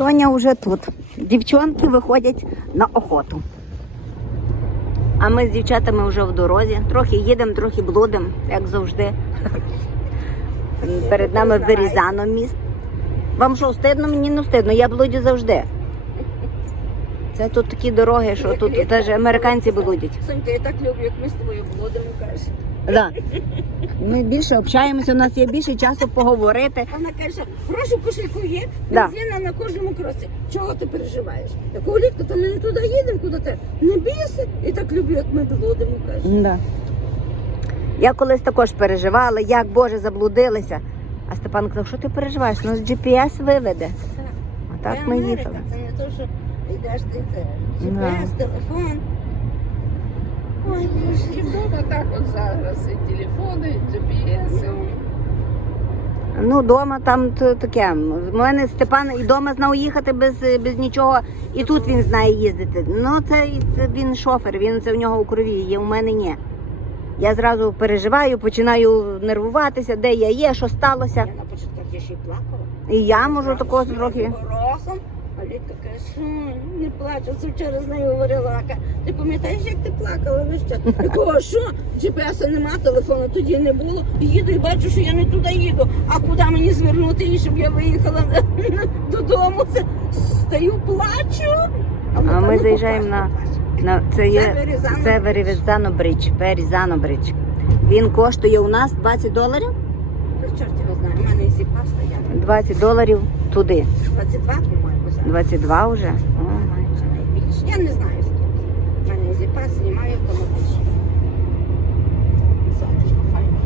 Соня вже тут. Дівчонки виходять на охоту. А ми з дівчатами вже в дорозі. Трохи їдемо, трохи блудимо, як завжди. Перед нами вирізано міст. Вам що, стидно? Мені не стидно, я блудю завжди. Це тут такі дороги, що тут навіть американці блудять. Сонька, я так люблю, як ми з тобою блудимо, кажеш. Да. Ми більше общаємося, у нас є більше часу поговорити. Вона каже, гроші в кошельку є, Да. бензина на кожному кросі. Чого ти переживаєш? Такого літку, то ми не туди їдемо, куди ти не бійся. І так люблю, як ми блудимо, каже. Да. Я колись також переживала, як Боже заблудилися. А Степан казав, що ти переживаєш? З GPS виведе. А так це ми Америка, їхали. Це не то, що йдеш ти це. Да. GPS, телефон. Ой, Боже. Вдома так от зараз і телефони, і GPS. і- Ну, вдома там то таке. У мене Степан і вдома знав їхати без, без нічого, і тут він знає їздити. Ну, це, це він шофер, він це в нього у крові є, у мене ні. Я зразу переживаю, починаю нервуватися, де я є, що сталося. Я на початках я ще й плакала. І я можу такого трохи. горохом. А Літка каже, що не плачу. Це вчора з нею говорила. Вона каже, Ти пам'ятаєш, як ти плакала весь час? Я кажу, що? GPS нема, телефону тоді не було. Їду і бачу, що я не туди їду. А куди мені звернути і щоб я виїхала додому? Це стою, плачу. А вона ми заїжджаємо на, на це є Це Верізано Бридж. Верізано Бридж. Він коштує у нас 20 доларів. Та чорт його знає, у мене і паста я. 20 доларів туди. 22, по-моєму, 22 вже. О, Я не знаю зіпас знімаю автоматично. Сонечко файно.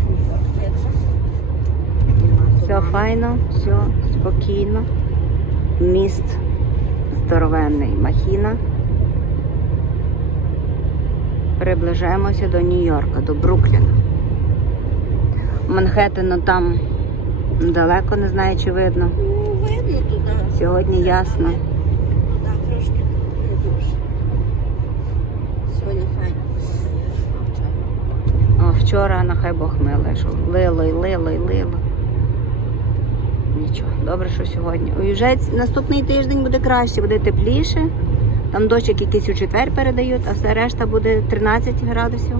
Все файно, все спокійно. Міст здоровенний махіна. Приближаємося до Нью-Йорка, до Брукліна. Манхеттену там далеко, не знаю, чи видно. Ну, видно туди. Сьогодні ясно. Туди трошки не дуже. Сьогодні файно. О, вчора, нехай Бог миле, що лило і лило і лило. Нічого, добре, що сьогодні. Вже наступний тиждень буде краще, буде тепліше. Там дощик якийсь у четвер передають, а все решта буде 13 градусів,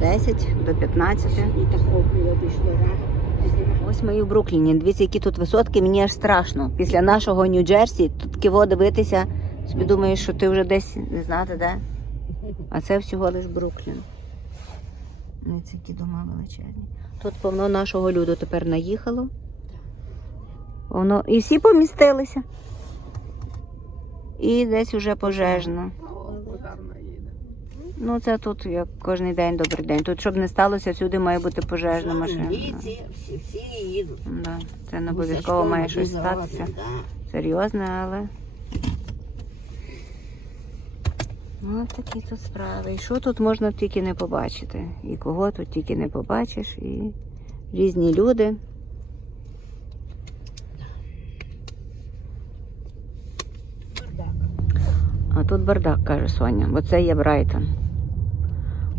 10 до 15. І так ховку я вийшла рано. Ти знімаєш? Ось ми і в Брукліні. Дивіться, які тут висотки, мені аж страшно. Після нашого Нью-Джерсі тут киво дивитися, собі думаєш, що ти вже десь не знати де. А це всього лиш Бруклін. Не ці дома величезні. Тут повно нашого люду тепер наїхало. Воно і всі помістилися. І десь уже пожежно. Ну це тут як кожен день добрий день. Тут, щоб не сталося, всюди має бути пожежна машина. Всі, всі їдуть. Да, це не обов'язково має щось статися. Серйозне, але. Ну, такі тут справи. І що тут можна тільки не побачити? І кого тут тільки не побачиш, і різні люди. А тут бардак, каже Соня, бо це є Брайтон.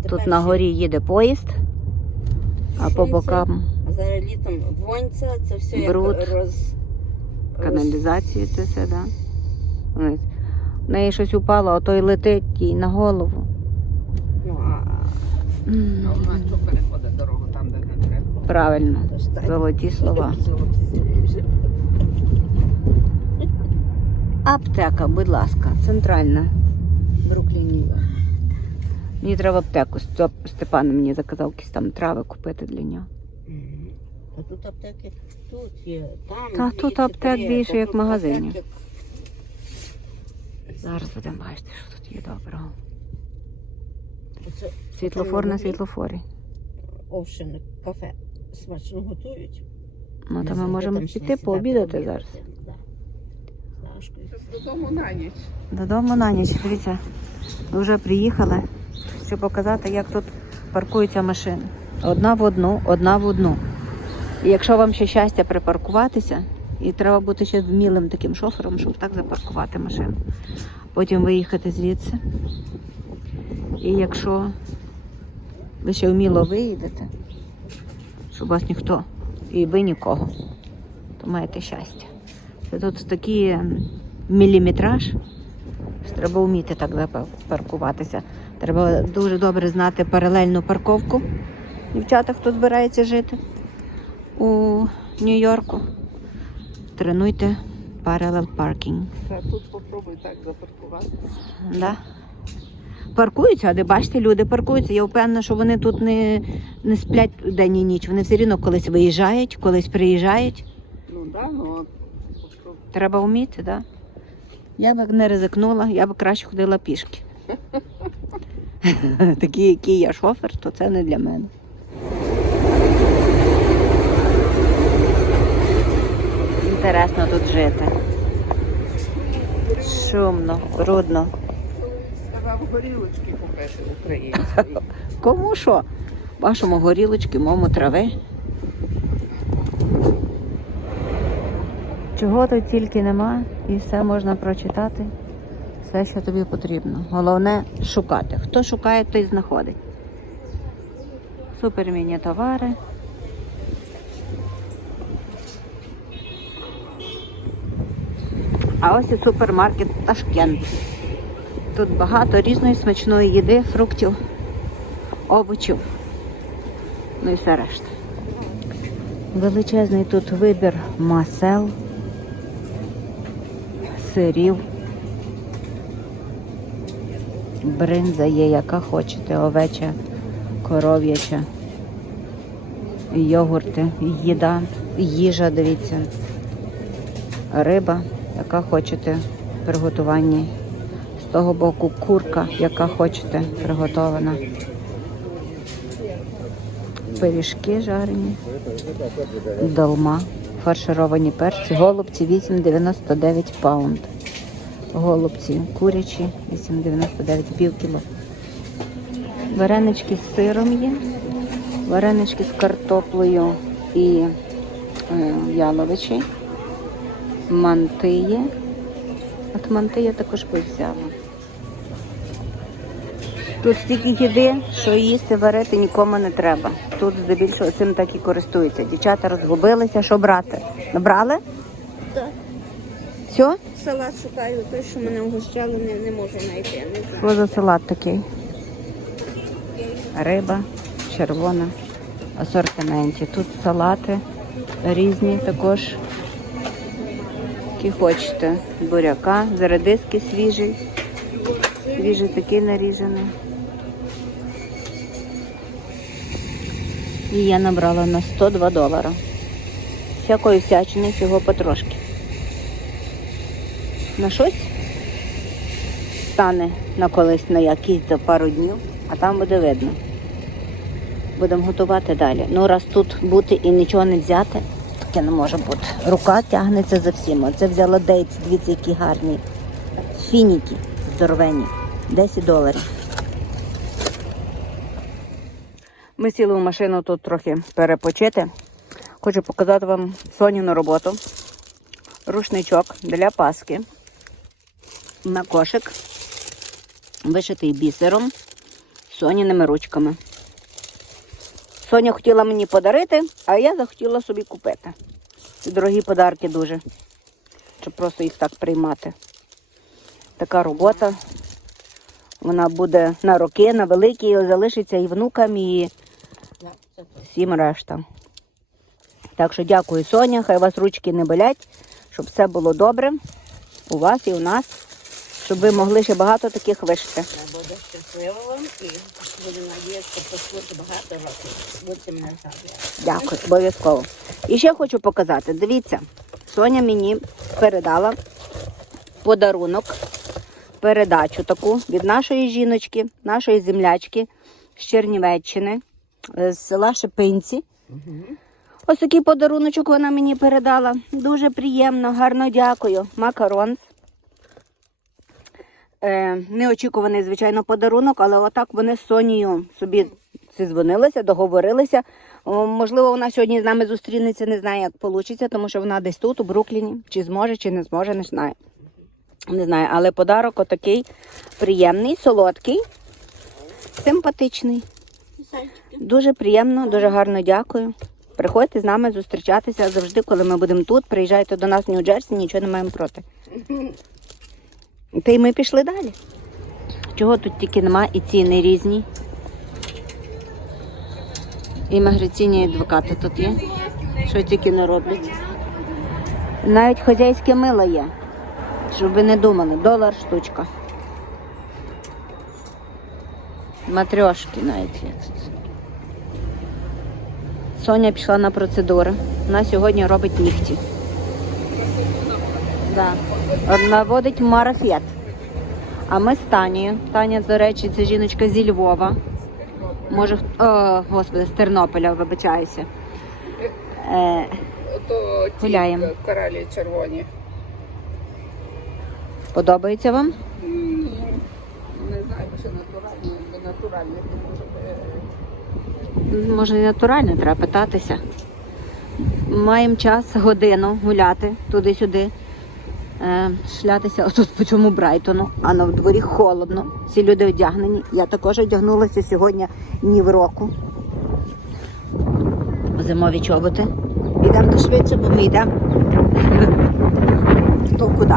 Тут на горі їде поїзд, а по бокам зараз літом вонця, це все Бруд. як роз... каналізації це все, да. В неї щось упало, а той летить їй на голову. Ну, а... Вона що переходить дорогу там, де не треба. Правильно, золоті слова. Аптека, будь ласка, центральна. Бруклін. Мені треба аптеку. Степан мені заказав якісь там трави купити для нього. А тут аптеки тут є, там Та тут аптек більше, як тут магазинів. Зараз будемо бачити, що тут є доброго. Оце Світлофор на світлофорі. Овшин кафе смачно готують. Ну, то ми можемо піти пообідати зараз. Додому на ніч. Додому на ніч. Дивіться, ми вже приїхали, щоб показати, як тут паркуються машини. Одна в одну, одна в одну. І якщо вам ще щастя припаркуватися, і треба бути ще вмілим таким шофером, щоб так запаркувати машину. Потім виїхати звідси. І якщо ви ще вміло виїдете, щоб вас ніхто і ви нікого, то маєте щастя. Це тут такі міліметраж. Ж Треба вміти так паркуватися. Треба дуже добре знати паралельну парковку. Дівчата, хто збирається жити у Нью-Йорку. Тренуйте parking. Та тут попробуй так запаркувати. Да. Паркуються, а де бачите, люди паркуються. Я впевнена, що вони тут не, не сплять день і ніч. Вони все рівно колись виїжджають, колись приїжджають. Ну да, ну. Треба вміти, так? Да? Я б не ризикнула, я б краще ходила пішки. Такий, який я шофер, то це не для мене. Інтересно тут жити. Шумно, брудно. Вам горілочки купиш української. Кому що? Вашому горілочки, мому трави. Чого тут тільки нема, і все можна прочитати, все, що тобі потрібно. Головне шукати. Хто шукає, той знаходить. Суперміні товари. А ось і супермаркет Ташкент. Тут багато різної смачної їди, фруктів, овочів. Ну і все решта. Величезний тут вибір масел, сирів. Бринза є, яка хочете, овеча, коров'яча, йогурти, їда, їжа, дивіться, риба, яка хочете приготуванні. З того боку курка, яка хочете, приготована. Пиріжки жарені, долма, фаршировані перці, голубці 8,99 паунд. Голубці курячі 8,99 пів кіло. Варенички з сиром є, варенички з картоплею і е, яловичі, манти є. От манти я також би взяла. Тут стільки їди, що їсти варити нікому не треба. Тут здебільшого цим так і користуються. Дівчата розгубилися, що брати. Набрали? Так. Все? Салат шукаю, той, що мене вгощали, не, не можу знайти. Не знаю. Що за салат такий? Риба, червона, асортименті. Тут салати різні також. Які хочете. Буряка, зарадиски свіжий. Свіжий такий наріжений. І я набрала на 102 долара. Всякої всячини, всього потрошки. На щось стане на колись на якісь до пару днів, а там буде видно. Будемо готувати далі. Ну, раз тут бути і нічого не взяти, таке не може бути. Рука тягнеться за всім. Оце взяла дейц, дивіться, які гарні. Фініки здоровені. 10 доларів. Ми сіли в машину тут трохи перепочити. Хочу показати вам Соніну роботу. Рушничок для паски. На кошик. Вишитий бісером соняними ручками. Соня хотіла мені подарити, а я захотіла собі купити. Це дорогі подарки дуже, щоб просто їх так приймати. Така робота. Вона буде на роки, на великі, залишиться і внукам, і всім решта. Так що дякую, Соня, хай вас ручки не болять, щоб все було добре у вас і у нас, щоб ви могли ще багато таких вишити. Я буду щаслива вам і буду надіятися послухати багато років. Будьте мене згадувати. Дякую, обов'язково. І ще хочу показати. Дивіться, Соня мені передала подарунок, передачу таку від нашої жіночки, нашої землячки з Чернівеччини, е, з села Шипинці. Ось такий подаруночок вона мені передала. Дуже приємно, гарно дякую. Макаронс. Е, неочікуваний, звичайно, подарунок, але отак вони з Сонією собі зізвонилися, договорилися. Можливо, вона сьогодні з нами зустрінеться, не знаю, як вийде, тому що вона десь тут, у Брукліні, чи зможе, чи не зможе, не знаю. Не знаю, але подарок отакий приємний, солодкий, симпатичний. Дуже приємно, дуже гарно дякую. Приходьте з нами зустрічатися завжди, коли ми будемо тут. Приїжджайте до нас в Нью-Джерсі, нічого не маємо проти. Та й ми пішли далі. Чого тут тільки нема, і ціни різні. Імміграційні адвокати тут є. Що тільки не роблять. Навіть хазяйське мило є. Щоб ви не думали, долар штучка. Матрьошки навіть є. Соня пішла на процедури. Вона сьогодні робить нігті. Да. Наводить марафет. А ми з Танією. Таня, до речі, це жіночка зі Львова. Може, о, господи, з Тернополя, вибачаюся. Е, Ото ті Гуляємо. коралі червоні. подобається вам? Не знаю, чи натуральні, не натуральні, то може. Може, і натурально треба питатися. Маємо час, годину гуляти туди-сюди, е, шлятися отут по цьому Брайтону, а на дворі холодно. Всі люди одягнені. Я також одягнулася сьогодні ні в року. Зимові чоботи. Йдемо то швидше, бо ми йдемо. Хто куди.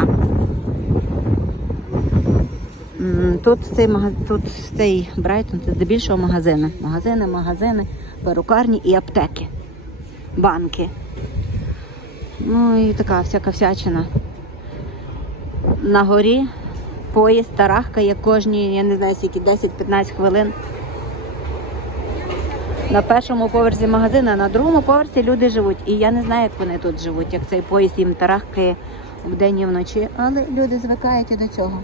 Тут цей тут цей Брайтон це здебільшого магазини. Магазини, магазини, перукарні і аптеки, банки. Ну і така всяка всячина. На горі поїзд тарахкає кожні, я не знаю, скільки 10-15 хвилин. На першому поверсі магазину, а на другому поверсі люди живуть. І я не знаю, як вони тут живуть, як цей поїзд їм тарахкає вдень і вночі, але люди звикають і до цього.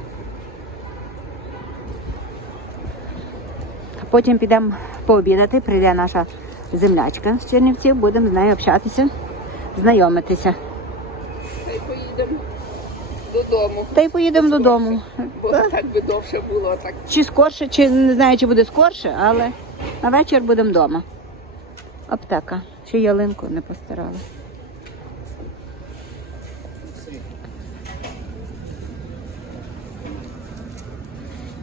Потім підемо пообідати, прийде наша землячка з Чернівців, будемо з нею общатися, знайомитися. Та додому. Та й поїдемо додому. Бо так би довше було, так Чи скорше, чи не знаю, чи буде скорше, але на вечір будемо вдома. Аптека. Ще ялинку не постирали.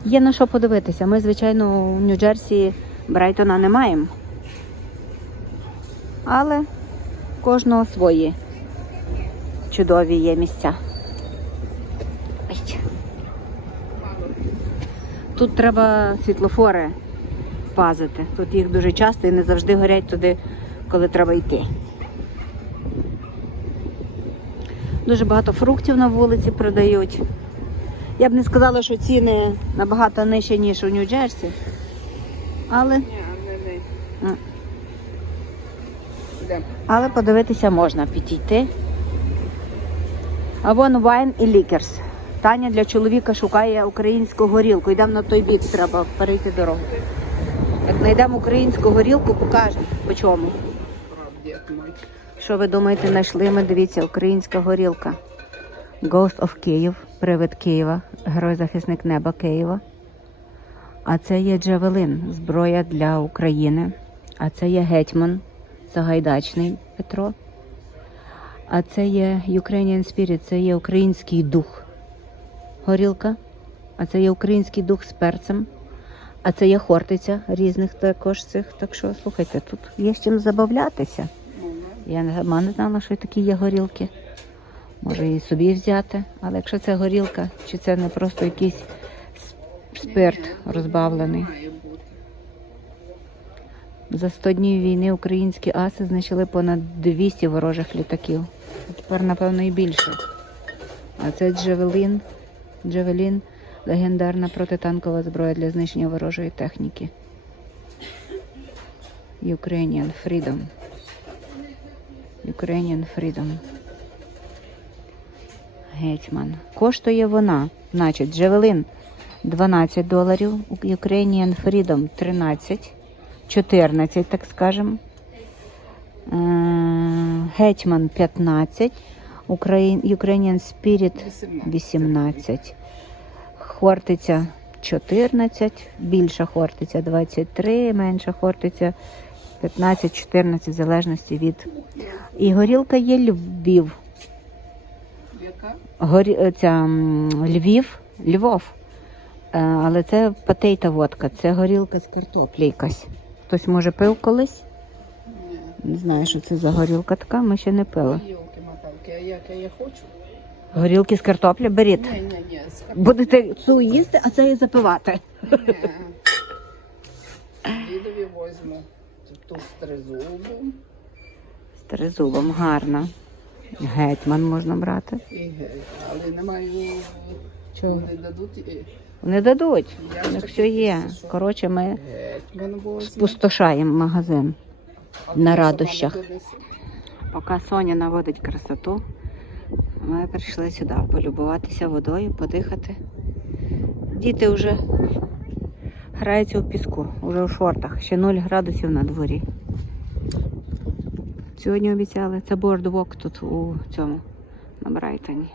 Є на що подивитися. Ми, звичайно, у Нью-Джерсі Брайтона не маємо. Але кожного свої чудові є місця. Ой. Тут треба світлофори пазити. Тут їх дуже часто і не завжди горять туди, коли треба йти. Дуже багато фруктів на вулиці продають. Я б не сказала, що ціни набагато нижчі, ніж у Нью-Джерсі. Але, але подивитися можна підійти. А вон вайн і лікерс. Таня для чоловіка шукає українську горілку. Йдемо на той бік, треба перейти дорогу. Як знайдемо українську горілку, покажемо по чому. Що ви думаєте, знайшли ми? Дивіться, українська горілка. Ghost of Київ, привид Києва, герой-захисник неба Києва. А це є Джавелин, зброя для України. А це є гетьман Сагайдачний Петро. А це є Ukrainian Spirit, це є український дух. Горілка. А це є український дух з перцем. А це є хортиця різних також цих. Так що слухайте, тут є з чим забавлятися. Я сама не знала, що такі є горілки. Може її собі взяти, але якщо це горілка, чи це не просто якийсь спирт розбавлений. За 100 днів війни українські аси знищили понад 200 ворожих літаків. Тепер, напевно, і більше. А це Джевелін. Джевелін легендарна протитанкова зброя для знищення ворожої техніки. Ukrainian Freedom. Ukrainian Freedom. Гетьман. Коштує вона, значить, Джевелин 12 доларів, Ukrainian Freedom 13, 14, так скажемо. Е, Гетьман 15, Україн, Ukrainian Spirit 18. 18. Хортиця 14, більша хортиця 23, менша хортиця 15-14, в залежності від. І горілка є Львів. Горі... е, ця, Львів, Львов. Е, Але це патейта водка, це горілка з картоплі якась. Хтось може пив колись? Не знаю, що це за горілка така, ми ще не пили. Йолки-моталки, а як я хочу? Горілки з картоплі беріть. Ні, ні, ні, з Будете цю їсти, а це і запивати. Дідові возьму ту стризубу З тризубом гарно. Гетьман можна брати. і геть. Але немає, Чого? не дадуть і Не дадуть. Я ж таки все є. що- Коротше, ми возьму. спустошаємо магазин. А на ти радощах. донеси. Поки Соня наводить красоту, ми прийшли сюди полюбуватися водою, подихати. Діти вже граються у піску, вже у шортах, ще 0 градусів на дворі. Сьогодні обіцяли, це бордвок тут у цьому, на Брайтоні.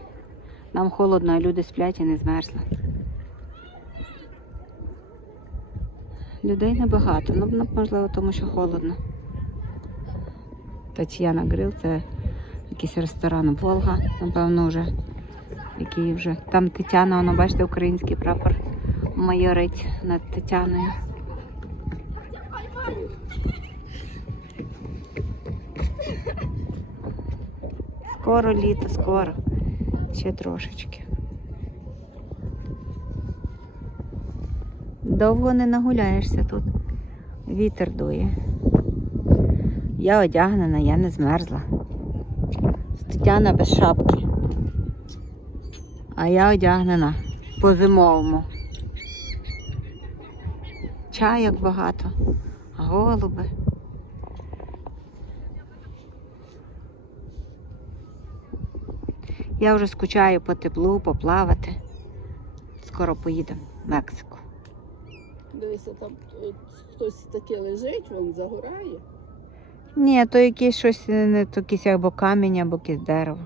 Нам холодно, а люди сплять і не змерзли. Людей небагато, ну можливо, тому що холодно. Тетяна Грил, це якийсь ресторан Волга, напевно, вже. Який вже. Там Тетяна, воно бачите, український прапор майорить над Тетяною. Скоро літо, скоро. Ще трошечки. Довго не нагуляєшся тут. Вітер дує. Я одягнена, я не змерзла. Тетяна без шапки. А я одягнена по-зимовому. Чайок багато, голуби. Я вже скучаю по теплу, поплавати. Скоро поїдемо в Мексику. Дивися, там хтось таке лежить, він загорає. Ні, то якесь щось не то якийсь або камінь, або якесь дерево.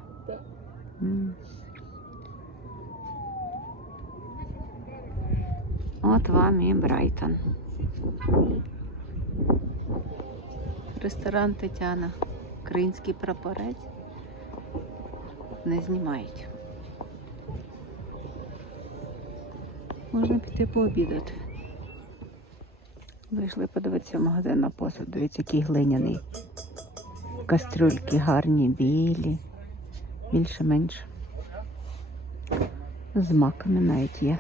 От вам і Брайтон. Ресторан Тетяна. Український прапорець. Не знімають. Можна піти пообідати. Вийшли подивитися магазин на посуд. Дивіться, який глиняний. Кастрюльки гарні, білі, більше-менше. З маками навіть є.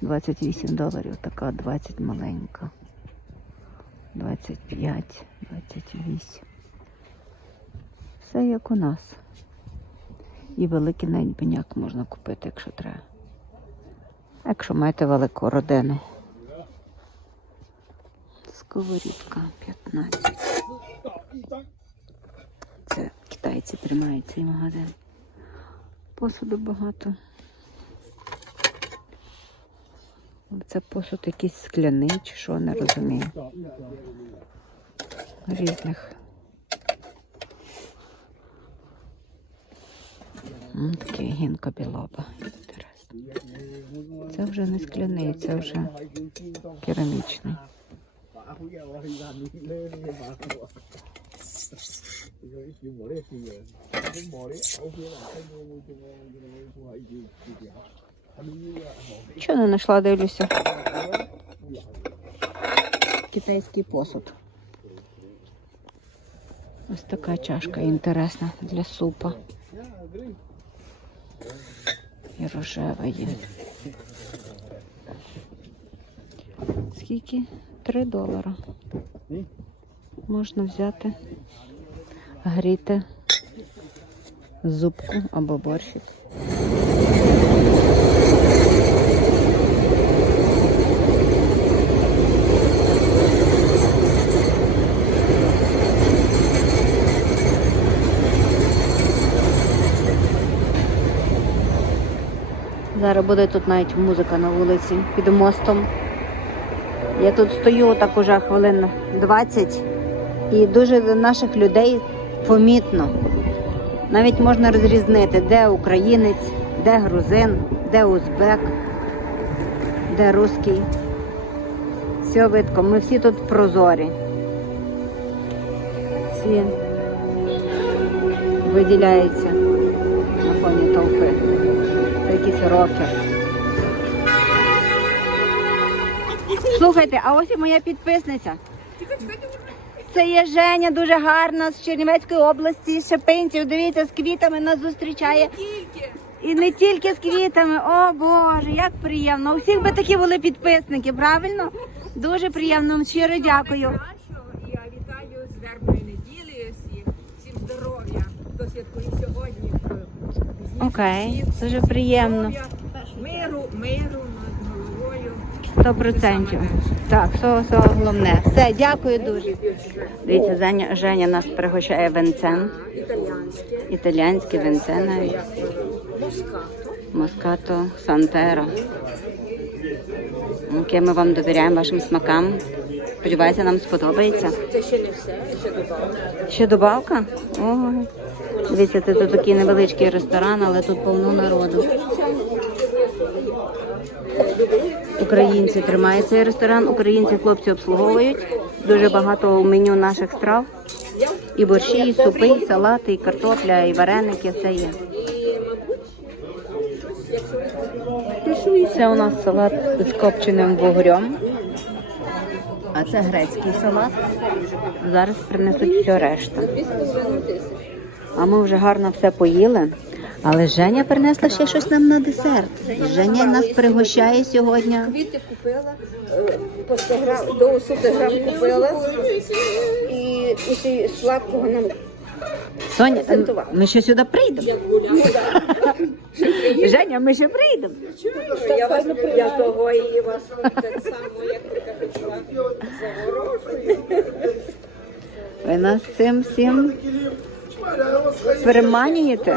28 доларів, така 20 маленька. 25, 28. Все як у нас. І великий навіть баняк можна купити, якщо треба. Якщо маєте велику родину. Сковорідка 15. Це китайці тримають цей магазин. Посуду багато. Це посуд якийсь скляний чи що, не розумію. Різних. М, Такий гінка білоба. Це вже не скляний, це вже керамічний. Чого не знайшла, дивлюся. Китайський посуд. Ось така чашка інтересна для супа. І рожева є. Скільки? Три долара. Можна взяти, гріти зубку або борщик. Зараз буде тут навіть музика на вулиці під мостом. Я тут стою так уже хвилин 20 і дуже до наших людей помітно. Навіть можна розрізнити, де українець, де грузин, де узбек, де русський. Все видко, ми всі тут прозорі. Всі виділяються на фоні толпи. Це якийсь рокер. Слухайте, а ось і моя підписниця. Це є Женя, дуже гарна з Чернівецької області, з Шепинців. Дивіться, з квітами нас зустрічає. І не тільки з квітами. О Боже, як приємно. У всіх би такі були підписники, правильно? Дуже приємно. Щиро дякую. Я вітаю з вербної неділі всіх. Всім здоров'я. Хто святкує сьогодні. Окей, дуже приємно. Миру, миру над головою. Сто процентів. Так, все, все головне. Все, дякую дуже. Дивіться, Женя, Женя нас пригощає венцем. Італіянське, Італіянське венце навіть. Москато, Сантеро. Яке ми вам довіряємо вашим смакам. Сподіваюся, нам сподобається. Це ще не все, ще добавка. Ще добавка? О, дивіться, це тут такий невеличкий ресторан, але тут повно народу. Українці тримають цей ресторан, українці хлопці обслуговують. Дуже багато меню наших страв. І борщі, і супи, і салати, і картопля, і вареники, все є. Це у нас салат з копченим вугрем. А це грецький салат. Зараз принесуть все решта. А ми вже гарно все поїли. Але Женя принесла ще щось нам на десерт. Женя нас пригощає сьогодні. Квіти купила, е, по 100 грам, до 100 грам купила. І, і сладкого нам Соня, ми ще сюди прийдемо. Женя, ми ще прийдемо. Я, вас, я того і вас так само, як ти кажеш, заворожую. Ви нас цим всім переманюєте.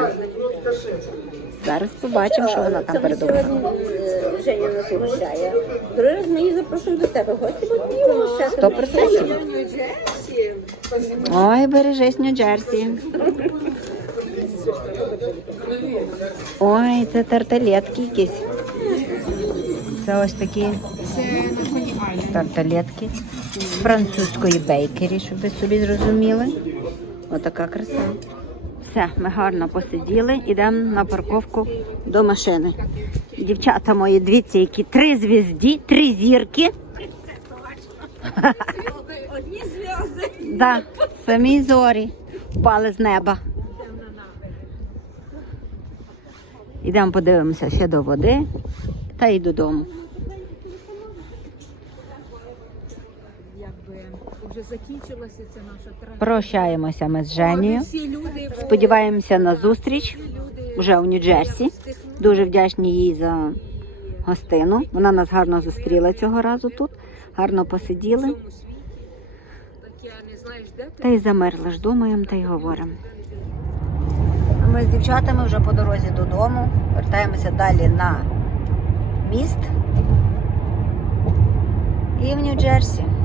Зараз побачимо, що вона там передумала. е, Женя нас угощає. Другий раз ми її запрошуємо до тебе. Гості будуть її угощати. Сто процентів. Ой, бережись Нью-Джерсі. Ой, це тарталетки якісь. Це ось такі тарталетки з французької бейкері, щоб ви собі зрозуміли. Отака краса. Все, ми гарно посиділи, йдемо на парковку до машини. Дівчата мої, дивіться, які три звізді, три зірки. Одні зв'язки. Да, самі зорі впали з неба. Ідемо подивимося ще до води та й додому. Вже закінчилася ця наша трагедія. Прощаємося ми з Женією. Сподіваємося на зустріч вже у Нью-Джерсі. Дуже вдячні їй за гостину. Вона нас гарно зустріла цього разу тут. Гарно посиділи. Та й замерзли ж, думаємо та й говоримо. Ми з дівчатами вже по дорозі додому. Вертаємося далі на міст. І в Нью-Джерсі.